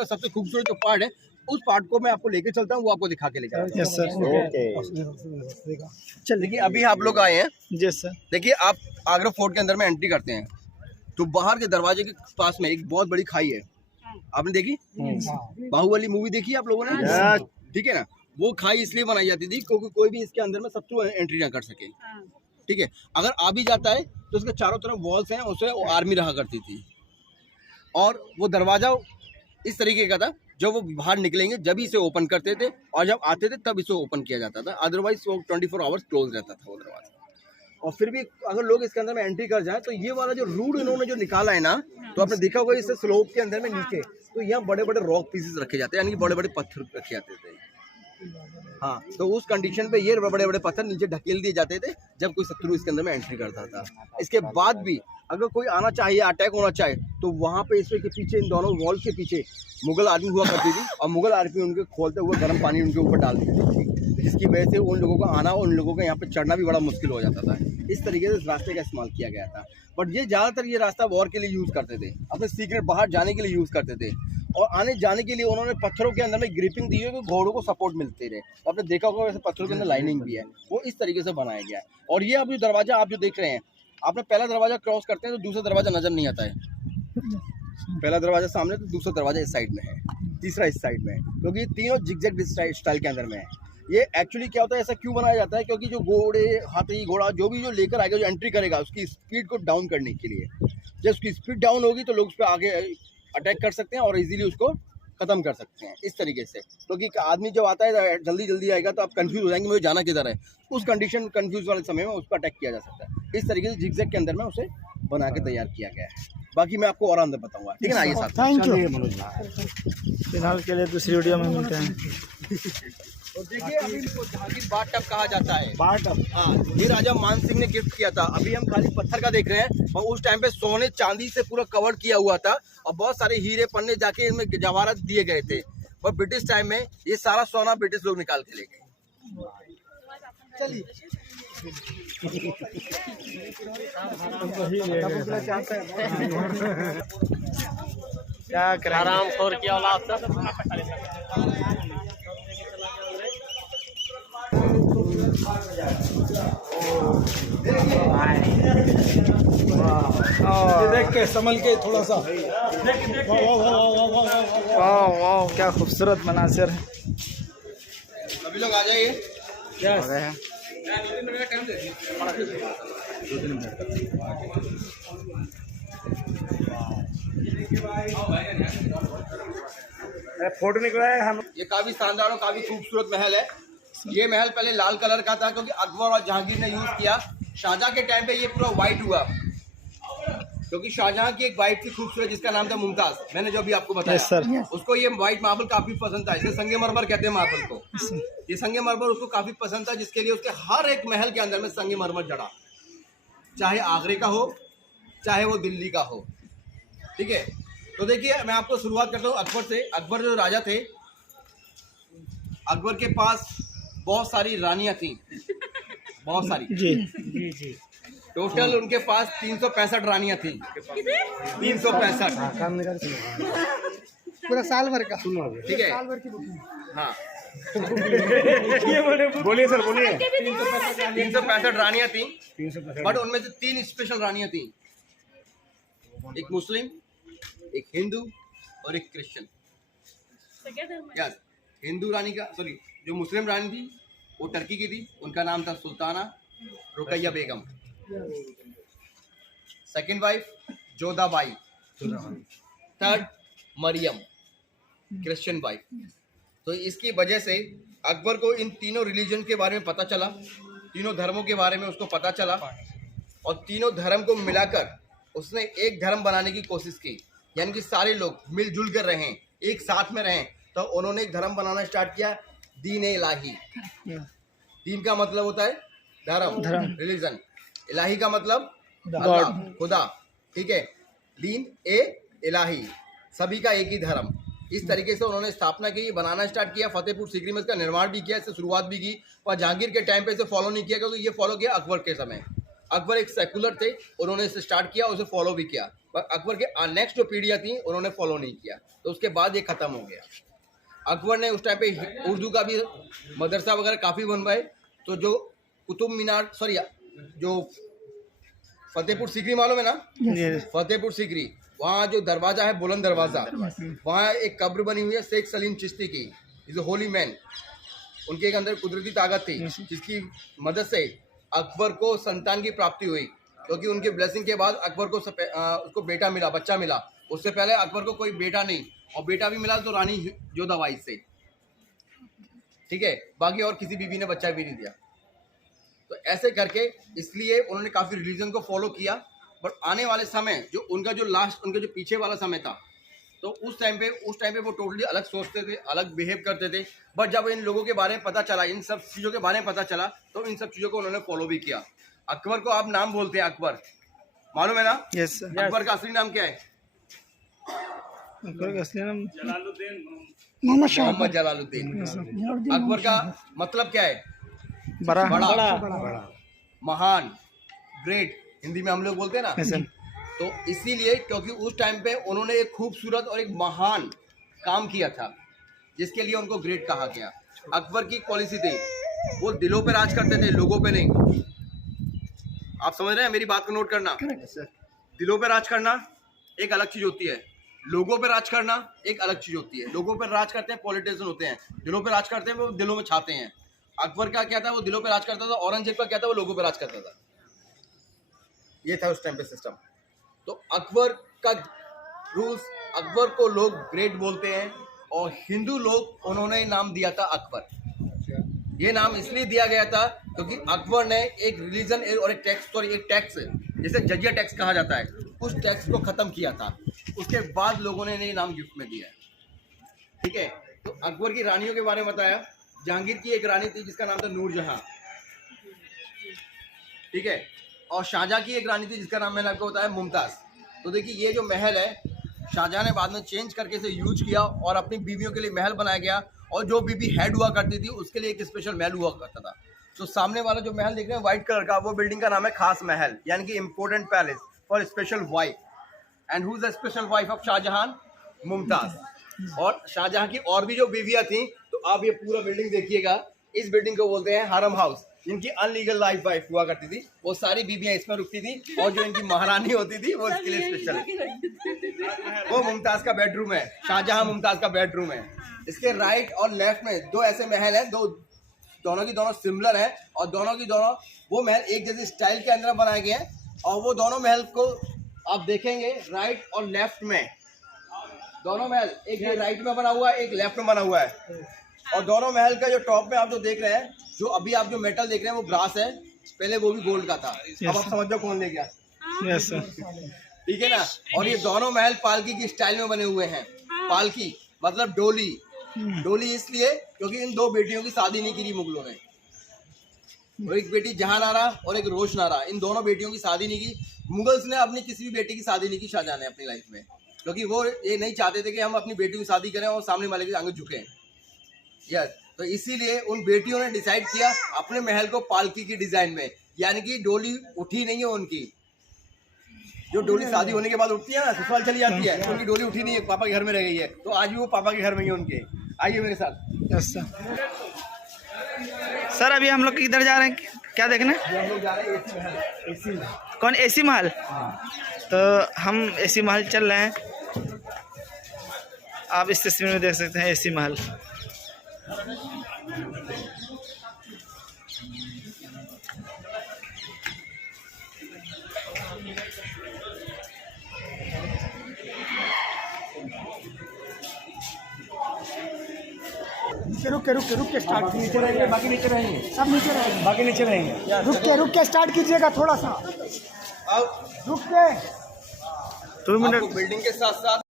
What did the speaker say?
का सबसे खूबसूरत जो पार्ट है, उस पार्ट को मैं आपको लेके चलता हूँ, वो आपको दिखा के लेकर। Yes sir. चल देखिए, अभी आप लोग आए हैं। Yes sir. देखिए, आप आगरा फोर्ट के अंदर में एंट्री करते हैं तो बाहर के दरवाजे के पास में एक बहुत बड़ी खाई है। आपने देखी? बाहुबली मूवी देखी आप लोगों ने? ठीक है ना। वो खाई इसलिए बनाई जाती थी क्योंकि कोई भी इसके अंदर में शत्रु एंट्री ना कर सके। ठीक है, अगर आ भी जाता है तो उसके चारों तरफ वॉल्स हैं, उसे वो आर्मी रहा करती थी। और वो दरवाजा इस तरीके का था, जब वो बाहर निकलेंगे जब ही इसे ओपन करते थे, और जब आते थे तब इसे ओपन किया जाता था, अदरवाइज वो 24 आवर्स क्लोज रहता था वो दरवाजा। और फिर भी अगर लोग इसके अंदर में एंट्री कर जाए तो ये वाला जो रूट इन्होंने जो निकाला है ना, तो आपने देखा होगा इससे स्लोप के अंदर में नीचे तो यहाँ बड़े बड़े रॉक पीसेस रखे जाते हैं, यानी बड़े बड़े पत्थर रखे जाते थे। हाँ, तो उस कंडीशन पे ये बड़े बड़े पत्थर नीचे ढकेल दिए जाते थे जब कोई शत्रु इसके अंदर में एंट्री करता था। इसके बाद भी अगर कोई आना चाहिए, अटैक होना चाहे, तो वहाँ पे इसके पीछे, इन दोनों वॉल के पीछे मुगल आर्मी हुआ करती थी, और मुगल आर्मी उनके खोलते हुए गर्म पानी उनके ऊपर डाल देती थी, जिसकी वजह से उन लोगों का आना और उन लोगों का यहाँ पे चढ़ना भी बड़ा मुश्किल हो जाता था। इस तरीके से इस रास्ते का इस्तेमाल किया गया था। बट ये ज़्यादातर ये रास्ता वॉर के लिए यूज़ करते थे, अपने सीक्रेट बाहर जाने के लिए यूज़ करते थे, और आने जाने के लिए उन्होंने पत्थरों के अंदर में ग्रिपिंग दी है कि घोड़ों को सपोर्ट मिलते रहे। आपने देखा होगा वैसे पत्थरों के अंदर लाइनिंग भी है, वो इस तरीके से बनाया गया है। और ये अब जो दरवाजा आप जो देख रहे हैं, आपने पहला दरवाजा क्रॉस करते हैं तो दूसरा दरवाजा नजर नहीं आता है। पहला दरवाजा सामने तो दूसरा दरवाजा इस साइड में है, तीसरा इस साइड में है, क्योंकि तीनों जिगजैग स्टाइल के अंदर में है। ये एक्चुअली क्या होता है, ऐसा क्यों बनाया जाता है, क्योंकि जो घोड़े, हाथी, घोड़ा जो भी जो लेकर आएगा, जो एंट्री करेगा, उसकी स्पीड को डाउन करने के लिए। जब उसकी स्पीड डाउन होगी तो लोग उस पर आगे अटैक कर सकते हैं और इजीली उसको खत्म कर सकते हैं इस तरीके से। क्योंकि आदमी जब आता है जल्दी जल्दी आएगा तो आप कंफ्यूज हो जाएंगे मुझे जाना किधर है, उस कंडीशन कंफ्यूज वाले समय में उस पर अटैक किया जा सकता है। इस तरीके से जिगजैग के अंदर में उसे बना के तैयार किया गया है। बाकी मैं आपको और अंदर बताऊंगा, ठीक है ना। आइए साथ। Thank you. फिलहाल के लिए दूसरी वीडियो में मिलते हैं। तो देखिए, अभी इनको जहांगीर बाथ टब कहा जाता है। बाथ टब, हाँ, ये राजा मान सिंह ने गिफ्ट किया था। अभी हम खाली पत्थर का देख रहे हैं, और उस टाइम पे सोने चांदी से पूरा कवर किया हुआ था, और बहुत सारे हीरे पन्ने जाके इनमें जवाहरात दिए गए थे। और ब्रिटिश टाइम में ये सारा सोना ब्रिटिश लोग निकाल के ले गए। चलिए, क्या करें, आराम खोर की औलाद से देख के संभल के थोड़ा सा। वाह वाह, क्या खूबसूरत मनासिर है। अभी लोग आ जाइए। फोटो निकला है हम। ये काफी शानदार और काफी खूबसूरत महल है। ये महल पहले लाल कलर का था क्योंकि अकबर और जहांगीर ने यूज किया। शाहजहां के टाइम पे ये पूरा व्हाइट हुआ क्योंकि शाहजहां की एक वाइफ थी खूबसूरत जिसका नाम था मुमताज, मैंने जो अभी आपको बताया। yes, sir. उसको ये व्हाइट मार्बल काफी पसंद था, इसे संगमरमर कहते हैं मार्बल को। ये संगमरमर उसको काफी पसंद था, जिसके लिए उसके हर एक महल के अंदर में संगमरमर जड़ा, चाहे आगरे का हो चाहे वो दिल्ली का हो। ठीक है, तो देखिए मैं आपको शुरुआत करता हूँ अकबर से। अकबर जो राजा थे, अकबर के पास बहुत सारी रानियां थी, बहुत सारी जी। टोटल उनके पास 365 रानियां थी। 365 पूरा साल भर का। ठीक है, हाँ बोलिए सर, बोलिए। 365 रानियां थी, बट उनमें से 3 स्पेशल रानियां थी, एक मुस्लिम, एक हिंदू और एक क्रिश्चियन। यस, हिंदू रानी का, सॉरी, जो मुस्लिम रानी थी वो टर्की की थी, उनका नाम था Sultana Ruqaiya Begum. Second wife Jodhabai, third Mariam, Christian wife. तो इसकी वजह से अकबर को इन तीनों रिलीजन के बारे में पता चला, तीनों धर्मों के बारे में उसको पता चला, और तीनों धर्म को मिलाकर उसने एक धर्म बनाने की कोशिश की, यानी कि सारे लोग मिलजुल कर रहें, एक साथ में रहें। तो उन्होंने एक धर्म बनाना स्टार्ट किया, दीन ए इलाही। दीन का मतलब होता है धर्म, रिलीजन। इलाही का मतलब अल्लाह, खुदा। ठीक है, दीन ए इलाही, सभी का एक ही धर्म। इस तरीके से उन्होंने स्थापना की, बनाना स्टार्ट किया। फतेहपुर सीकरी में इसका निर्माण भी किया, इससे शुरुआत भी की, पर जहांगीर के टाइम पे इसे फॉलो नहीं किया क्योंकि ये फॉलो किया अकबर के समय। अकबर एक सेकुलर थे, उन्होंने इसे स्टार्ट किया, उसे फॉलो भी किया। पर अकबर के नेक्स्ट जो पीढ़ियाँ थी उन्होंने फॉलो नहीं किया, तो उसके बाद ये ख़त्म हो गया। अकबर ने उस टाइम पे उर्दू का भी मदरसा वगैरह काफ़ी बनवाए। तो जो कुतुब मीनार, सॉरी, जो फतेहपुर सीकरी मालूम है ना, फतेहपुर सीकरी, वहाँ जो दरवाज़ा है बुलंद दरवाज़ा, वहाँ एक कब्र बनी हुई है शेख सलीम चिश्ती की, इज ए होली मैन। उनके एक अंदर कुदरती ताकत थी जिसकी मदद से अकबर को संतान की प्राप्ति हुई, क्योंकि उनके ब्लेसिंग के बाद अकबर को उसको बेटा मिला, बच्चा मिला। उससे पहले अकबर को कोई बेटा नहीं, और बेटा भी मिला तो रानी जोधाबाई से, ठीक है, बाकी और किसी बीवी ने बच्चा भी नहीं दिया। तो ऐसे करके इसलिए उन्होंने काफ़ी रिलीजन को फॉलो किया। बट आने वाले समय जो उनका जो लास्ट, उनका जो पीछे वाला समय था, तो उस टाइम पे वो टोटली अलग सोचते थे, अलग बिहेव करते थे। बट जब इन लोगों के बारे में पता चला, इन सब चीज़ों के बारे में पता चला, तो इन सब चीज़ों को उन्होंने फॉलो भी किया। अकबर को आप नाम बोलते हैं अकबर, मालूम है ना? Yes sir. अकबर का असली नाम क्या है? अकबर का असली नाम मोहम्मद जलालुद्दीन। अकबर का मतलब क्या है? बड़ा, महान, ग्रेट, हिंदी में हम लोग बोलते हैं ना। तो इसीलिए क्योंकि उस टाइम पे उन्होंने एक खूबसूरत और एक महान काम किया था, जिसके लिए उनको ग्रेट कहा गया। अकबर की पॉलिसी थी, वो दिलों पे राज करते थे, लोगों पे नहीं। आप समझ रहे हैं मेरी बात को? नोट करना, दिलों पे राज करना एक अलग चीज होती है, लोगों पे राज करना एक अलग चीज होती है। लोगों पे राज करते हैं पॉलिटिशियन होते हैं, दिलों पे राज करते हैं वो दिलों में छाते हैं। अकबर का क्या था? वो दिलों पे राज करता था। औरंगजेब का क्या था? वो लोगों पे राज करता था। ये था उस टाइम पे सिस्टम। तो अकबर का रूल्स, अकबर को लोग ग्रेट बोलते हैं, और हिंदू लोग उन्होंने नाम दिया था अकबर। ये नाम इसलिए दिया गया था क्योंकि अकबर ने एक रिलीजन और एक टैक्स, सॉरी एक टैक्स, जिसे जजिया टैक्स कहा जाता है, उस टैक्स को खत्म किया था। उसके बाद लोगों ने ये नाम गिफ्ट में दिया है, ठीक है। तो अकबर की रानियों के बारे में बताया। जहांगीर की एक रानी थी जिसका नाम था नूरजहां, ठीक है, और शाहजहां की एक रानी थी जिसका नाम मैंने आपको बताया मुमताज। तो देखिए ये जो महल है, शाहजहां ने बाद में चेंज करके इसे यूज किया और अपनी बीवियों के लिए महल बनाया गया, और जो बीबी हेड हुआ करती थी उसके लिए एक स्पेशल महल हुआ करता था। तो सामने वाला जो महल देख रहे हैं व्हाइट कलर का, वो बिल्डिंग का नाम है खास महल, यानी कि important palace for special wife. And who is the special wife of Shahjahan? Mumtaz. और शाहजहां की और भी जो बीवियां थी, तो आप ये पूरा बिल्डिंग देखिएगा, इस बिल्डिंग को बोलते हैं हरम हाउस। जिनकी अनलीगल वाइफ हुआ करती थी, वो सारी बीबियां इसमें रुकती थी, और जो इनकी महारानी होती थी वो इसके लिए स्पेशल है। वो मुमताज का बेडरूम है, शाहजहां मुमताज का बेडरूम है। इसके राइट और लेफ्ट में दो ऐसे महल हैं, दोनों की दोनों सिमिलर है, और दोनों की दोनों वो महल एक जैसे स्टाइल के अंदर बनाए गए हैं। और वो दोनों महल को आप देखेंगे राइट और लेफ्ट में, दोनों महल, एक ये राइट में बना हुआ है, एक लेफ्ट में बना हुआ है। और दोनों महल का जो टॉप में आप जो देख रहे हैं, जो अभी आप जो मेटल देख रहे हैं वो ब्रास है, पहले वो भी गोल्ड का था। अब आप समझ जाओ कौन ले गया। Yes sir. ठीक है ना। और ये दोनों महल पालकी की स्टाइल में बने हुए हैं। पालकी मतलब डोली, डोली इसलिए क्योंकि इन दो बेटियों की शादी नहीं की मुगलों ने, और एक बेटी जहानारा और एक रोशनारा, इन दोनों बेटियों की शादी नहीं की। मुगल्स ने अपनी किसी भी बेटी की शादी नहीं की शाहजहां ने अपनी लाइफ में, क्योंकि वो ये नहीं चाहते थे कि हम अपनी बेटियों की शादी करें और सामने वाले के आगे झुकें। यस, तो इसीलिए उन बेटियों ने डिसाइड किया अपने महल को पालकी की डिजाइन में, यानी कि डोली उठी नहीं है उनकी। जो डोली शादी होने के बाद उठती है ना, ससुराल चली जाती है, उनकी डोली उठी नहीं है, पापा के घर में रह गई है। तो आज भी वो पापा के घर में ही उनके। आइए मेरे साथ। Yes sir. सर अभी हम लोग किधर जा रहे हैं, क्या देखना? हम लोग जा रहे हैं एसी महल। एसी कौन? एसी महल। तो हम एसी महल चल रहे हैं, आप इस तस्वीर में देख सकते हैं एसी महल। रुक के स्टार्ट नीचे रहेंगे, बाकी नीचे रहेंगे, सब नीचे रहेंगे, बाकी नीचे रहेंगे। रुक के स्टार्ट कीजिएगा थोड़ा सा, अब रुक के। 2 मिनट। बिल्डिंग के साथ साथ